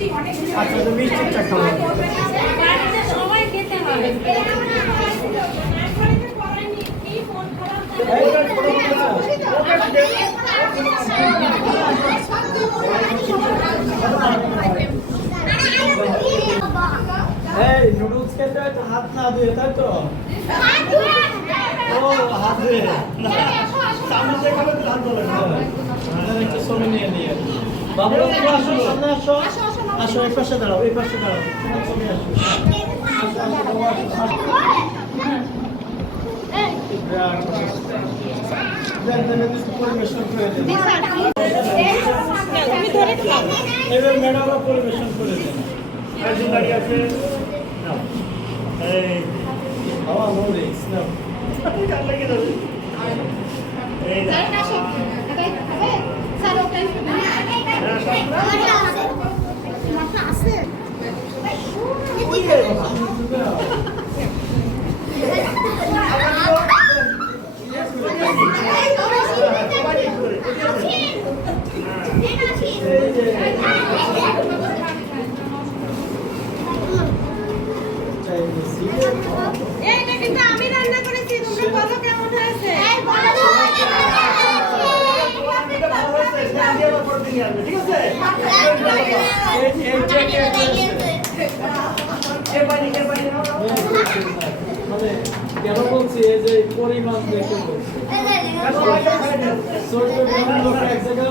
আচ্ছা তো মিষ্টিটা খাবো। সবাই খেতে হবে। এই নুডলস খেতে হয় তো হাত না ধুয়ে, তাই তো? ও হাত ধুয়ে চামচে খাবে তো হাত ধোবে না। একটু সময় নিয়ে নিয়ে বাবু আসো, সামনে আসো, আসো এই পাশে দাঁড়াও, এই পাশে দাঁড়াও, ছবি আসো। পরিবেশন করে দেন, এবার ম্যাডামরা পরিবেশন করে দেন। একজন দাঁড়িয়ে আছে, নাও এই বাবা নো রিস্ক, নাও এই এইটা কিন্তু আমি রান্না করেছি, তোমরা বলো কেমন হয়েছে? মানে কেন বলছি এই যে পরিমাণ দেখে বলছি, ছোট লোক এক জায়গায়